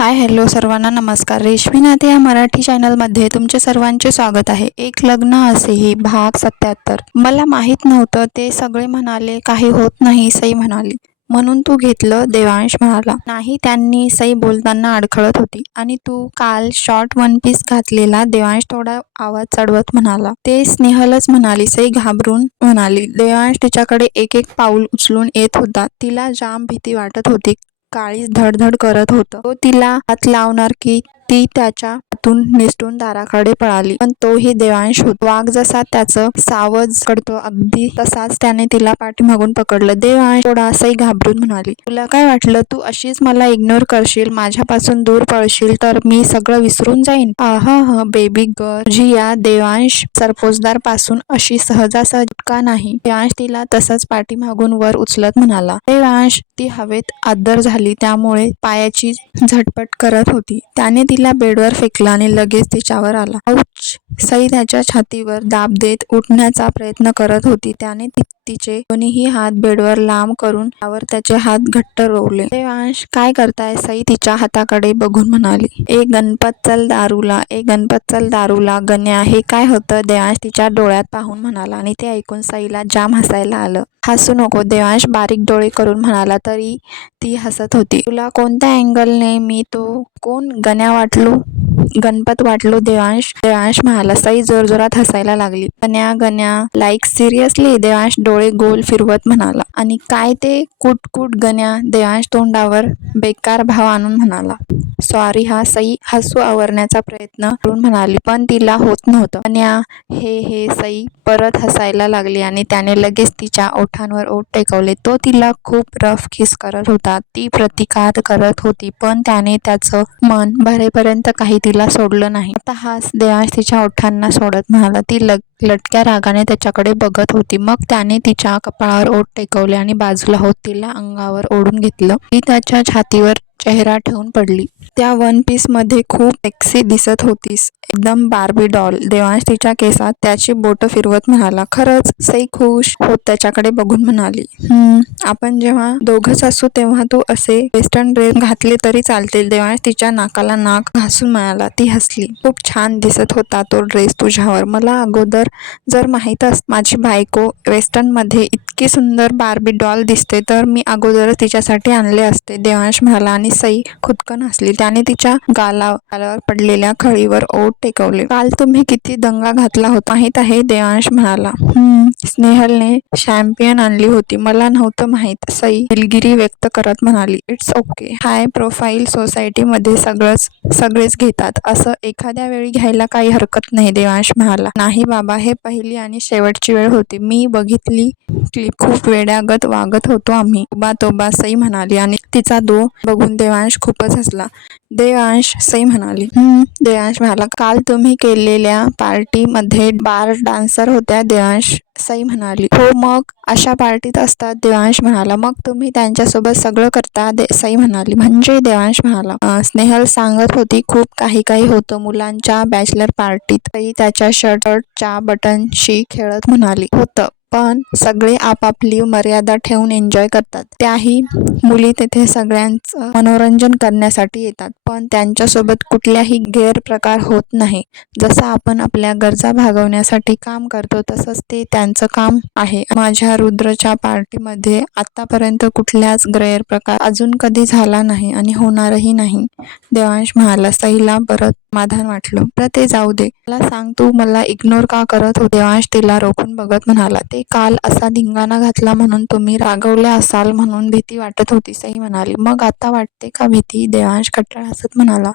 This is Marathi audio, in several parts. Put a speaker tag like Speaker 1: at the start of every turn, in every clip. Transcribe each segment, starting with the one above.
Speaker 1: हाय हॅलो सर्वांना नमस्कार. रेश्मीनाथ या मराठी चॅनलमध्ये तुमचे सर्वांचे स्वागत आहे. एक लग्न असेही भाग सत्याहत्तर. मला माहीत नव्हतं ते सगळे म्हणाले काही होत नाही सई म्हणाली. म्हणून तू घेतलं देवांश म्हणाला. नाही त्यांनी सई बोलताना अडखळत होती. आणि तू काल शॉर्ट वन पीस घातलेला देवांश थोडा आवाज चढवत म्हणाला. ते स्नेहलच म्हणाली. सई घाबरून म्हणाली. देवांश तिच्याकडे एक एक पाऊल उचलून येत होता. तिला जाम भीती वाटत होती. काळीज धडधड करत होतं. तो तिला हात लावणार की ती त्याच्या हातून निसटून दाराकडे पळाली. पण तोही देवांश होतो. वाघ जसा त्याचं सावज कडतो अगदी तसाच त्याने तिला पाठीमागून पकडलं. देवांश थोडासाही घाबरून म्हणाली तुला काय वाटलं? तू अशीच मला इग्नोर करशील माझ्यापासून दूर पळशील तर मी सगळं विसरून जाईन. आहा ह बेबी गर्ल जी या देवांश सरपोजदारपासून अशी सहजासहज का नाही. देवांश तिला तसंच पाठीमागून वर उचलत म्हणाला. देवांश ती हवेत आदर झाली त्यामुळे पायाची झटपट करत होती. त्याने तिला बेडवर फेकला. आणि लगेच तिच्यावर आला. औच! सई त्याच्या छातीवर दाब देत उठण्याचा प्रयत्न करत होती. त्याने ति- तिचे दोन्हीही हात बेडवर लांब करून त्यावर त्याचे हात घट्ट रोवले. देवांश काय करताय? सई तिच्या हाताकडे बघून म्हणाली. ए गणपत चल दारूला ए गणपत चल दारूला गण्या हे काय होतं? देवांश तिच्या डोळ्यात पाहून म्हणाला आणि ते ऐकून सईला जाम हसायला आलं. हसू नको. देवांश बारीक डोळे करून म्हणाला तरी ती हसत होती. तुला कोणत्या अँगलने मी तो कोण गण्या वाटलो? गणपत वाटलो? देवांश देवांश म्हणाला सई जोरजोरात हसायला लागली. गण्या गण्या लाईक सिरियसली देवांश डोळे गोल फिरवत म्हणाला. आणि काय ते कुट कुट गण्या? देवांश तोंडावर बेकार भाव आणून म्हणाला. सॉरी हा सई हसू आवरण्याचा प्रयत्न करून म्हणाली पण तिला होत नव्हतं. गण्या हे हे सई. परत हसायला लागली आणि त्याने लगेच तिच्या ओठांवर ओठ टेकवले. तो तिला खूप रफ किस करत होता. ती प्रतिकार करत होती पण त्याने त्याचं मन भरेपर्यंत काही तिला सोडलं नाही. आता हाच देवांश तिच्या ओठांना सोडत म्हणाला. ती लग लटक्या रागाने त्याच्याकडे बघत होती. मग त्याने तिच्या कपाळावर ओठ टेकवले आणि बाजूला होत तिला अंगावर ओढून घेतलं. ती त्याच्या छातीवर चेहरा ठेवून पडली. त्या वन पीसमध्ये खूप सेक्सी दिसत होतीस. एकदम बार्बी डॉल देवांश तिच्या केसात त्याची बोट फिरवत म्हणाला. खरंच सई खुश होत त्याच्याकडे बघून म्हणाली. "हम्म, आपण जेव्हा दोघच असू तेव्हा तू असे वेस्टर्न ड्रेस घातले तरी चालतील. देवांश तिच्या नाकाला नाक घासून म्हणाला. ती हसली. खूप छान दिसत होता तो ड्रेस तुझ्यावर. मला अगोदर जर माहीत अस माझी बायको वेस्टर्नमध्ये इत इतकी सुंदर बार्बी डॉल दिसते. तर मी अगोदरच तिच्यासाठी आणले असते. देवांश म्हणाला आणि सई खुदकन हसली. त्याने तिच्या गाला गालावर पडलेल्या खळीवर ओट टेकवले. काल तुम्ही किती दंगा घातला होता. माहीत आहे देवांश म्हणाला. स्नेहलने शॅम्पियन आणली होती. मला नव्हतं माहीत. सई दिलगिरी व्यक्त करत म्हणाली. इट्स ओके हाय प्रोफाईल सोसायटीमध्ये सगळंच सगळेच घेतात. असं एखाद्या वेळी घ्यायला काही हरकत नाही देवांश म्हणाला. नाही बाबा हे पहिली आणि शेवटची वेळ होती. मी बघितली क्लिप खूप वेड्यागत वागत होतो आम्ही. तोबा तोबा सई म्हणाली आणि तिचा दो बघून देवांश खूपच हसला. देवांश सई म्हणाली देवांश म्हणाला काल तुम्ही केलेल्या पार्टीमध्ये बार डान्सर होत्या देवांश सई म्हणाली. हो मग? अशा पार्टीत असतात देवांश म्हणाला. मग तुम्ही त्यांच्यासोबत सगळं करता? दे सई म्हणाली. म्हणजे? देवांश म्हणाला. स्नेहल सांगत होती खूप काही काही होतं मुलांच्या बॅचलर पार्टीत. सई त्याच्या शर्टच्या बटनशी खेळत म्हणाली होतं. पण सगळे आपापली मर्यादा ठेवून एन्जॉय करतात. त्याही मुली तेथे सगळ्यांचं मनोरंजन करण्यासाठी येतात पण त्यांच्यासोबत कुठल्याही गैरप्रकार होत नाही. जसं आपण आपल्या गरजा भागवण्यासाठी काम करतो तसंच ते त्यांचं काम आहे. माझ्या रुद्रच्या पार्टीमध्ये आतापर्यंत कुठल्याच गैरप्रकार अजून कधी झाला नाही आणि होणारही नाही. देवांश म्हणाला सईला परत समाधान वाटलं. बरं ते जाऊ दे. मला सांग तू मला इग्नोर का करत हो देवांश तिला रोखून बघत म्हणाला ते काल असा धिंगाणा घातला म्हणून तुम्ही रागवल्या असाल म्हणून भीती वाटत होती सई म्हणाली. मग आता वाटते का भीती? देवांश खट्टाळ हसत म्हणाला.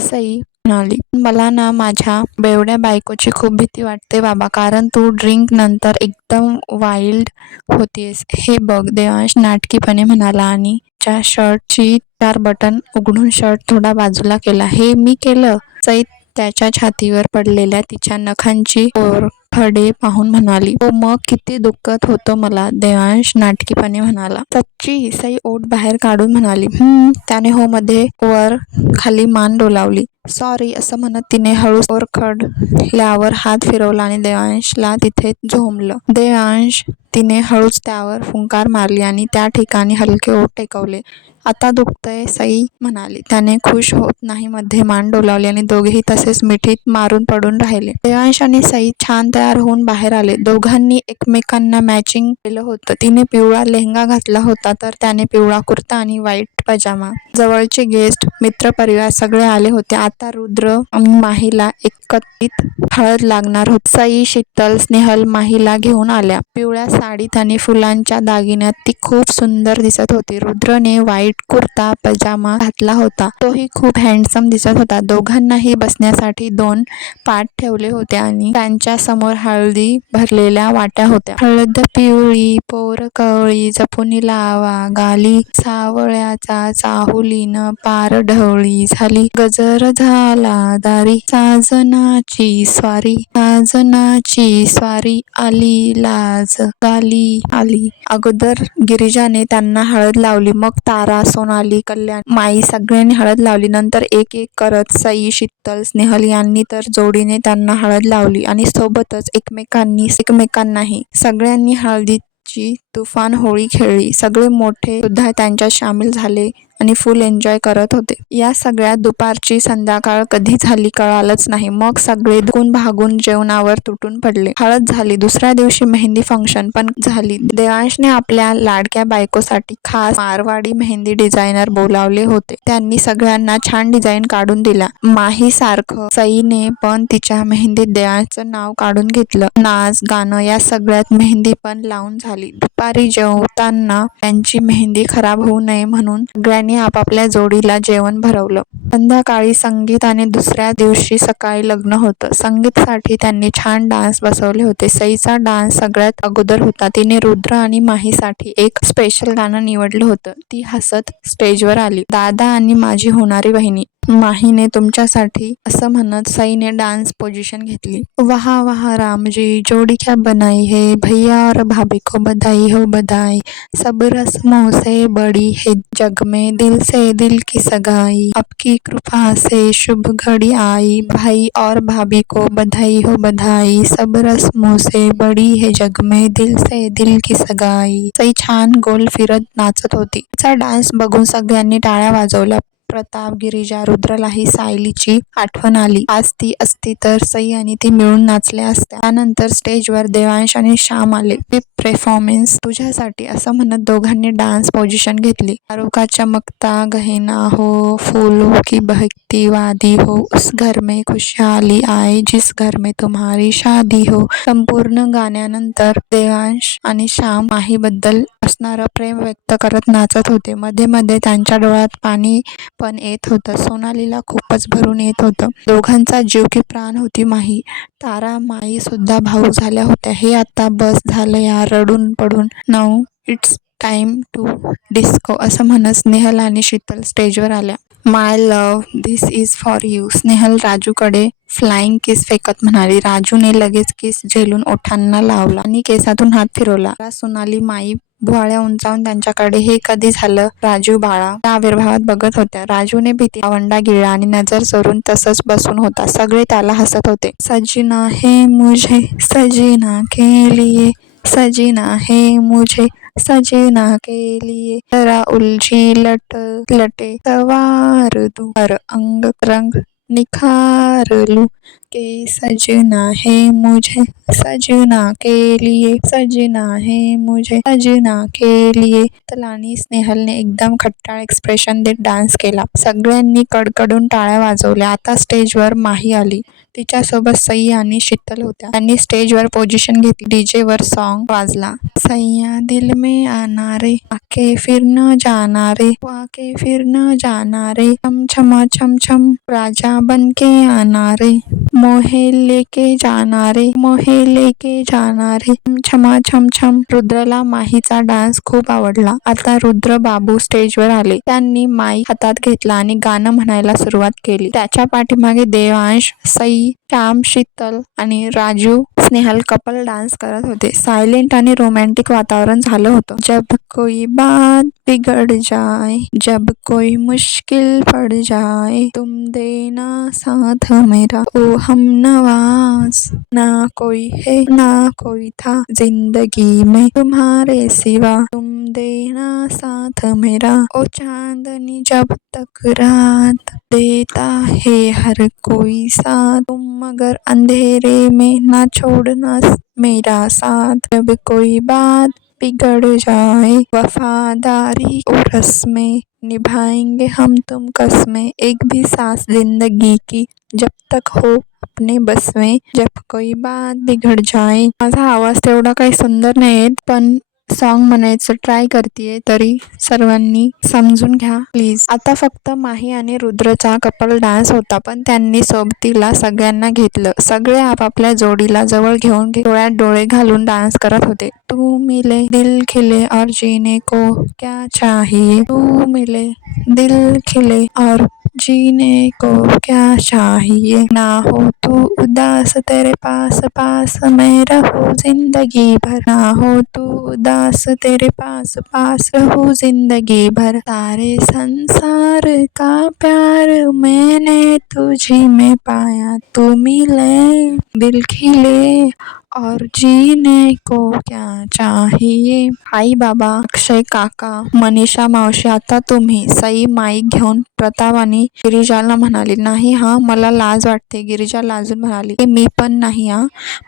Speaker 1: सई म्हणाली मला ना माझ्या बेवड्या बायकोची खूप भीती वाटते बाबा कारण तू ड्रिंक नंतर एकदम वाईल्ड होतीस हे बघ देवांश नाटकीपणे म्हणाला आणि त्या शर्टची चार बटन उघडून शर्ट थोडा बाजूला केला. हे मी केलं. सई त्याच्या छातीवर पडलेल्या तिच्या नखांची ओर खडे पाहून म्हणाली हो मग किती दुःखत होतं मला देवांश नाटकीपणे म्हणाला. सच्ची सई ओट बाहेर काढून म्हणाली हम्म त्याने हो मध्ये वर खाली मान डोलावली. सॉरी असं म्हणत तिने हळू वर खडल्यावर हात फिरवला आणि देवांशला तिथे झोंबलं. देवांश तिने हळूच त्यावर फुंकार मारली आणि त्या ठिकाणी हलके ओठ टेकवले. आता दुखतंय सई म्हणाली. त्याने खुश होत नाही मध्ये मान डोलावली आणि दोघेही तसेच मिठीत मारून पडून राहिले. देवांश आणि सई छान तयार होऊन बाहेर आले. दोघांनी एकमेकांना मॅचिंग केलं होतं. तिने पिवळा लेहंगा घातला होता तर त्याने पिवळा कुर्ता आणि व्हाईट पजामा जवळचे गेस्ट मित्रपरिवार सगळे आले होते. आता रुद्र आणि माहीला एकत्रित हळद लागणार. होत सई शीतल स्नेहल माहीला घेऊन आल्या. पिवळ्या साडीत आणि फुलांच्या दागिन्यात ती खूप सुंदर दिसत होती. रुद्रने व्हाईट कुर्ता पजामा घातला होता. तोही खूप हँडसम दिसत होता. दोघांनाही बसण्यासाठी दोन पाठ ठेवले होते आणि त्यांच्यासमोर हळदी भरलेल्या वाट्या होत्या. हळद पिवळी पोर कवळी जपुनी लावा गाली सावळ्याचा चाहुलीन पार ढवळी झाली. गजर झाला दारी. साजनाची स्वारी. साजनाची स्वारी आली लाज गाली आली. अगोदर गिरिजाने त्यांना हळद लावली मग तारा सोनाली कल्याण माई सगळ्यांनी हळद लावली. नंतर एक एक करत सई शीतल स्नेहल यांनी तर जोडीने त्यांना हळद लावली आणि सोबतच एकमेकांनी एकमेकांनाही सगळ्यांनी हळदीत ची तुफान होळी खेळली. सगळे मोठे सुद्धा त्यांच्यात सामील झाले. आणि फुल एन्जॉय करत होते. या सगळ्यात दुपारची संध्याकाळ कधी झाली कळालंच नाही. मग सगळे दुखून भागून जेवणावर तुटून पडले. हळद झाली. दुसऱ्या दिवशी मेहंदी फंक्शन पण झाली. देवांशने आपल्या लाडक्या बायकोसाठी खास मारवाडी मेहंदी डिझायनर बोलावले होते. त्यांनी सगळ्यांना छान डिझाईन काढून दिला. माही सारखं सईने पण तिच्या मेहंदीत देवांशचं नाव काढून घेतलं. नाच गाणं या सगळ्यात मेहंदी पण लावून झाली. दुपारी जेवताना त्यांची मेहंदी खराब होऊ नये म्हणून सगळ्यांनी आपापल्या जोडीला जेवण भरवलं. संध्याकाळी संगीत आणि दुसऱ्या दिवशी सकाळी लग्न होतं. संगीतसाठी त्यांनी छान डान्स बसवले होते. सईचा डान्स सगळ्यात अगोदर होता. तिने रुद्र आणि माहीसाठी एक स्पेशल गाणं निवडलं होतं. ती हसत स्टेजवर आली. दादा आणि माझी होणारी बहिणी माहीने तुमच्यासाठी असं म्हणत सईने डान्स पोझिशन घेतली. वहा वहा, रामजी, जोडी क्या बनाई है? भैया और भाभी को बधाई हो बधाई. सब रस्मों से बड़ी है जग में, दिल से दिल की सगाई. आपकी कृपा से शुभ घड़ी आई. भाई और भाभी को बधाई हो बधाई. सब रस्मों से बड़ी है जग में, दिल से दिल की सगाई. सई छान गोल फिरत नाचत होती. तिचा डान्स बघून सगळ्यांनी टाळ्या वाजवल्या. प्रताप गिरिजा रुद्रलाही सायलीची आठवण आली. आज ती असती तर सई आणि ती मिळून नाचल्या असत्या. त्यानंतर स्टेजवर देवांश आणि श्याम आले. परफॉर्मन्स तुझ्यासाठी असं म्हणत दोघांनी डान्स पोझिशन घेतली. का चमकता गहिना हो फूलों हो की बहकती वादी हो उस घर में खुशहाली आए जिस घर में तुम्हारी शादी हो. संपूर्ण गाण्यानंतर देवांश आणि श्याम माहीबद्दल असणारं प्रेम व्यक्त करत नाचत होते. मध्ये मध्ये त्यांच्या डोळ्यात पाणी पण येत होतं. सोनालीला खूपच भरून येत होतं. दोघांचा जीव की प्राण होती माही. तारा माई सुद्धा भाऊ झाल्या होत्या. हे आता बस झालं या रडून पडून. नऊ इट्स टाइम टू डिस्को असं म्हणत स्नेहल आणि शीतल स्टेजवर आल्या. My love this is for you. Snehal राजूकडे flying kiss फेकत म्हणाली. राजूने लगेच किस झेलून ओठांना लावला आणि केसातून हात फिरवला. सोनाली माई भुवाळ्या उंचावून त्यांच्याकडे हे कधी झालं? राजू बाळा. त्या आविर्भावात बघत होत्या. राजूने भीती आवंडा गिळला आणि नजर चोरून तसंच बसून होता. सगळे त्याला हसत होते. सजिना हे मुझे. सजिना के लिए. सजिना है मुझे. सजीना के लिए. जरा उलझी लट लटे. सवार दू अंग रंग निखारलू के सजना है मुझे सजना के लिए सजना है मुझे सजना के लिए। तलानी स्नेहलने एकदम खट्टाळ एक्सप्रेशन देत डान्स केला. सगळ्यांनी कडकडून टाळ्या वाजवल्या. आता स्टेजवर माही आली. तिच्यासोबत सई आणि शीतल होत्या. त्यांनी स्टेजवर पोझिशन घेतली. डीजे वर सॉन्ग वाजला. सैया दिल में आना रे आके फिर न जाना रे आके फिर न जाना रे छम छम छम राजा बन के आना रे। मोहे लेके जाणारे मोहे लेके छमा छम छम. रुद्रला माहीचा डान्स खूप आवडला. आता रुद्र बाबू स्टेजवर आले. त्यांनी माई हातात घेतला आणि गाणं म्हणायला सुरुवात केली. त्याच्या पाठीमागे देवांश सई श्याम शीतल आणि राजू स्नेहल कपल डान्स करत होते. सायलेंट आणि रोमॅन्टिक वातावरण झालं होतं. जब कोई बात बिगड़ जाय जब कोई मुश्किल पड़ जाए तुम देना साथ मेरा। ओ हम नवाज ना कोई है ना कोई था जिंदगी में तुम्हारे सिवा। तुम देना साथ मेरा। ओ चांदनी जब तक रात देता है हर कोई साथ। तुम मगर अंधेरे में ना छोड़ना मेरा साथ। जब कोई बात बिगड़ जाए, वफादारी और रस्में निभाएँगे हम तुम कसमें। एक भी सांस ज़िंदगी की जब तक हो अपने बस में। जब कोई बात बिघड जाए माझा आवाज़ तेवढा काही सुंदर नाही पण सॉन्ग म्हणायचं ट्राय करते तरी सर्वांनी समजून घ्या प्लीज आता फक्त माही आणि रुद्रचा कपल डान्स होता पण त्यांनी सोबतीला सगळ्यांना घेतलं. सगळे आपापल्या जोडीला जवळ घेऊन डोळ्यात डोळे घालून डान्स करत होते. तू मिले दिल खिले और जीने को क्या चाहिए तू मिले दिल खिले और जीने को क्या चाहिए? ना हो तू उदास, तेरे पास पास मैं रहूँ ज़िंदगी भर। ना हो तू उदास, तेरे पास पास रहूँ ज़िंदगी भर। सारे संसार का प्यार मैंने तुझी में पाया। तू मिले, दिल खिले और जीने को क्या चाहिए? आई बाबा अक्षय काका मनीषा मावशी आता तुम्ही सई माईक घेऊन प्रताप आणि गिरिजाला म्हणाली नाही हा मला लाज वाटते गिरिजा लाजून म्हणाली. मी पण नाही हा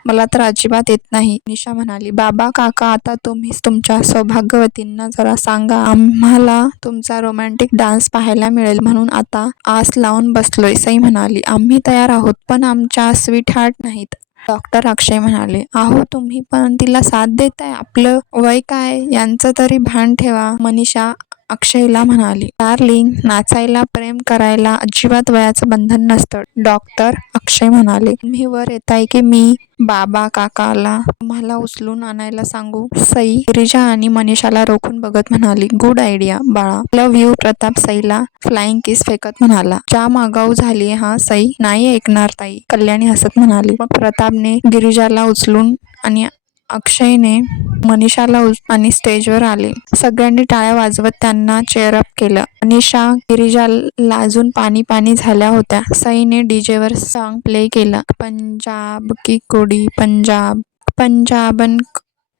Speaker 1: मला तर अजिबात येत नाही. निशा म्हणाली बाबा काका आता तुम्हीच तुमच्या सौभाग्यवतींना जरा सांगा आम्हाला तुमचा रोमॅन्टिक डान्स पाहायला मिळेल म्हणून आता आस लावून बसलोय सई म्हणाली. आम्ही तयार आहोत पण आमच्या स्वीट हार्ट नाहीत. डॉक्टर अक्षय म्हणाले आहो तुम्ही पण तिला साथ देताय. आपलं वय काय? यांचं तरी भान ठेवा मनीषा. अक्षयला म्हणाली डार्लिंग नाचायला प्रेम करायला अजिबात वयाचं बंधन नसतं. डॉक्टर अक्षय म्हणाले तुम्ही वर येताय की मी बाबा काकाला तुम्हाला उचलून आणायला सांगू? सई गिरिजा आणि मनीषाला रोखून बघत म्हणाली गुड आयडिया बाळा. Love you. प्रताप सईला फ्लाइंग किस फेकत म्हणाला ज्या मागाऊ झाली हा सई. नाही ऐकणार ताई. कल्याणी हसत म्हणाली मग प्रतापने गिरिजाला उचलून आणि अक्षयने मनीषाला आणि स्टेजवर आले. सगळ्यांनी टाळ्या वाजवत त्यांना चेअरअप केलं. मनीषा गिरिजा लाजून पाणी पाणी झाल्या होत्या. सईने डीजेवर सॉन्ग प्ले केलं. पंजाब की कुडी पंजाब पंजाबन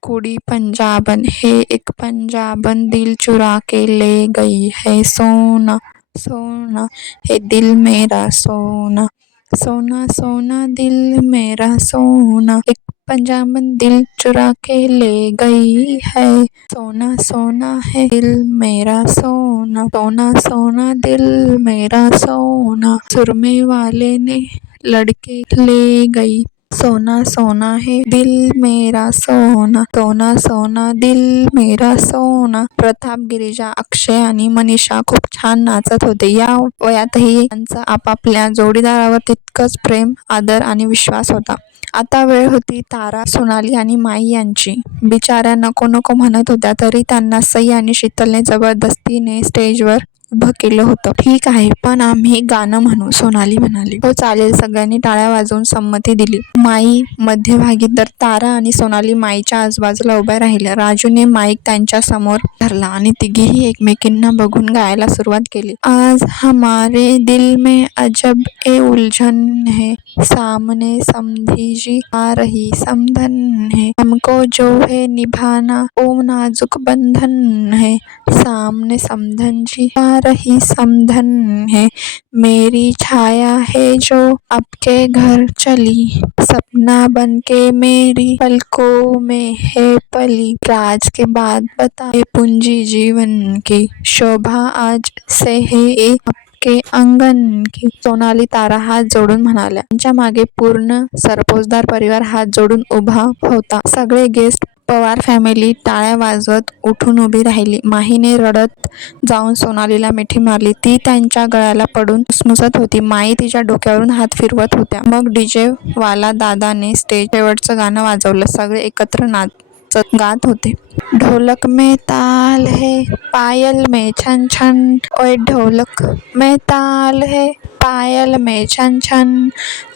Speaker 1: कुड़ी पंजाबन हे एक पंजाबन दिल चुरा के ले गई है सोना सोना हे दिल मेरा सोना सोना सोना दिल मेरा सोना एक पंजाबन दिल चुरा के ले गई है। सोना सोना है दिल मेरा, सोना। सोना सोना दिल मेरा, सोना। सुरमे वाले ने लड़के ले गई। सोना सोना है दिल मेरा सोना। सोना सोना दिल मेरा सोना। प्रताप गिरिजा अक्षय आणि मनीषा खूप छान नाचत होते. या वयातही त्यांचा आपापल्या जोडीदारावर तितकंच प्रेम आदर आणि विश्वास होता. आता वेळ होती तारा सोनाली आणि माई यांची. बिचाऱ्या नको नको म्हणत होत्या तरी त्यांना सई आणि शीतलने जबरदस्तीने स्टेजवर उभं केलं होतं. ठीक आहे पण आम्ही गाणं म्हणू सोनाली म्हणाली. हो चालेल सगळ्यांनी टाळ्या वाजवून संमती दिली. माई मध्यभागी तर तारा आणि सोनाली माईच्या आजूबाजूला उभ्या राहिल्या. राजूने माईक त्यांच्यासमोर धरला आणि तिघेही एकमेकींना बघून गायला सुरुवात केली. आज हमारे दिल में अजब ए उलझन है सामने समधी जी आ रही समधन है। हमको जो है निभाना ओ नाजुक बंधन है सामने समधन जी आ रही समधन है। मेरी छाया है जो आपके घर चली। सपना बन के मेरी पलकों में है पली। राज के बाद बता पूंजी जीवन की। शोभा आज से है आपके अंगण की सोनाली तारा हात जोडून म्हणाल्या त्यांच्या मागे पूर्ण सरपोजदार परिवार हात जोडून उभा होता. सगळे गेस्ट पवार फॅमिली टाळ्या वाजवत उठून उभी राहिली. माहीने रडत जाऊन सोनालीला मिठी मारली. ती त्यांच्या गळ्याला पडून मुसमुसत होती. माई तिच्या डोक्यावरून हात फिरवत होत्या. मग डीजे वाला दादाने स्टेज शेवटचं गाणं वाजवलं. सगळे एकत्र नाचत गात होते. ढोलक में ताल है, पायल में छन छन, ओए ढोलक में ताल है, पायल में छन छन,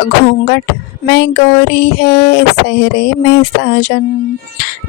Speaker 1: घूंघट में गोरी है, सहरे में साजन,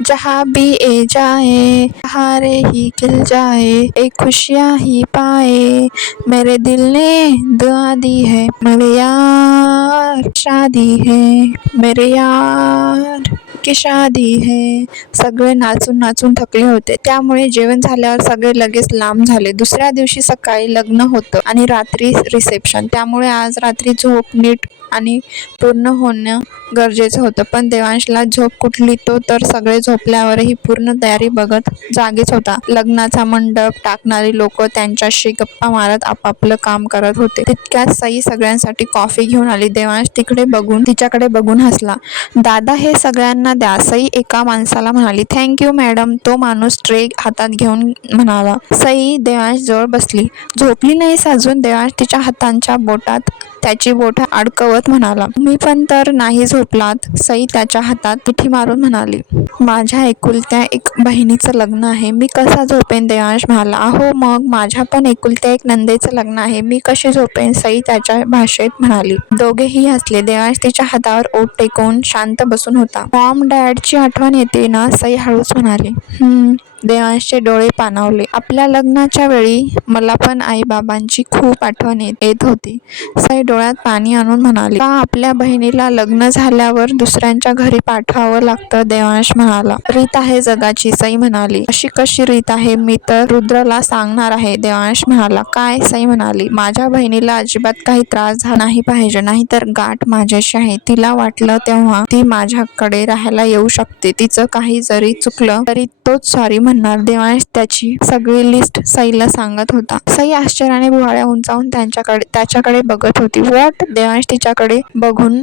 Speaker 1: जहाँ भी ए जाए, हारे ही खिल जाए एक खुशियाँ ही पाए, मेरे दिल ने दुआ दी है, मेरे यार शादी है, मेरे यार की शादी है सगळे नाचून नाचून थकले होते. त्यामुळे जेवण झाल्यावर सगळे लगेच लांब झाले. दुसऱ्या दिवशी सकाळी लग्न होतं आणि रात्री रिसेप्शन त्यामुळे आज रात्री झोप नीट आणि पूर्ण होणं गरजेचं होतं. पण देवांशला झोप कुठली तो तर सगळे झोपल्यावरही पूर्ण तयारी बघत जागीच होता. लग्नाचा मंडप टाकणारी लोक त्यांच्याशी गप्पा मारत आपापलं काम करत होते. तितक्यात सई सगळ्यांसाठी कॉफी घेऊन आली. देवांश तिकडे बघून तिच्याकडे बघून हसला. दादा हे सगळ्यांना द्या. सई एका माणसाला म्हणाली थँक्यू मॅडम तो माणूस ट्रे हातात घेऊन म्हणाला. सई देवांश जवळ बसली. झोपली नाहीस अजून? देवांश तिच्या हातांच्या बोटात त्याची बोटं अडकवत म्हणाला. मी पण तर नाही झोपलात सई त्याच्या हातात पिठी मारून म्हणाली. माझ्या एकुलत्या एक बहिणीचं लग्न आहे. मी कसा झोपेन देवांश म्हणाला अहो मग माझ्या पण एकुलत्या एक नंदेचं लग्न आहे. मी कशी झोपेन? सई त्याच्या भाषेत म्हणाली. दोघेही हसले. देवांश तिच्या हातावर ओट टेकवून शांत बसून होता. मॉम डॅडची आठवण येते ना? सई हळूच म्हणाली. हम्म देवांशचे डोळे पाणावले. आपल्या लग्नाच्या वेळी मला पण आई बाबांची खूप आठवण येत होती. साई डोळ्यात पाणी आणून म्हणाली का आपल्या बहिणीला लग्न झाल्यावर दुसऱ्यांच्या घरी पाठवावं लागतं? देवांश म्हणाला. रीत आहे जगाची सई म्हणाली. अशी कशी रीत आहे? मी तर रुद्रला सांगणार आहे देवांश म्हणाला. काय? सई म्हणाली. माझ्या बहिणीला अजिबात काही त्रास झाला नाही पाहिजे. नाही तर गाठ माझ्याशी आहे. तिला वाटलं तेव्हा ती माझ्याकडे राहायला येऊ शकते. तिचं काही जरी चुकलं तरी तोच सॉरी म्हणणार. देवांश त्याची सगळी लिस्ट सईला सांगत होता. सई आश्चर्याने भुवाळ्या उंचावून त्यांच्याकडे त्याच्याकडे बघत होती. वॉट देवांश तिच्याकडे बघून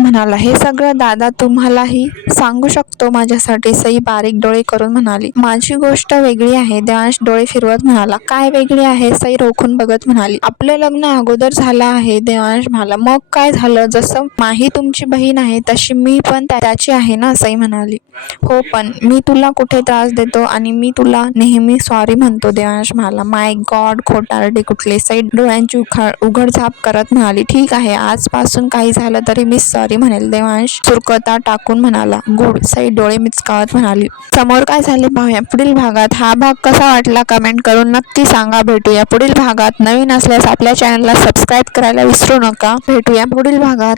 Speaker 1: म्हणाला हे सगळं दादा तुम्हालाही सांगू शकतो माझ्यासाठी? सई बारीक डोळे करून म्हणाली माझी गोष्ट वेगळी आहे. देवांश डोळे फिरवत म्हणाला काय वेगळी आहे? सई रोखून बघत म्हणाली आपलं लग्न अगोदर झालं आहे. देवांश म्हणाला मग काय झालं? जसं माही तुमची बहीण आहे तशी मी पण त्याची आहे ना? सई म्हणाली हो पण मी तुला कुठे त्रास देतो आणि मी तुला नेहमी सॉरी म्हणतो देवांश म्हणाला माय गॉड खोटारडे कुठले? साईड डोळ्यांची उखाळ उघडझाप करत म्हणाली ठीक आहे आजपासून काही झालं तरी मी सॉरी म्हणेल. देवांश सुरकता टाकून म्हणाला. गुड सई डोळे मिचकावत म्हणाली. समोर काय झाले पाहूया. पुढील भागात हा भाग कसा वाटला कमेंट करून नक्की सांगा. भेटूया पुढील भागात. नवीन असल्यास आपल्या चॅनलला सबस्क्राईब करायला विसरू नका. भेटूया पुढील भागात.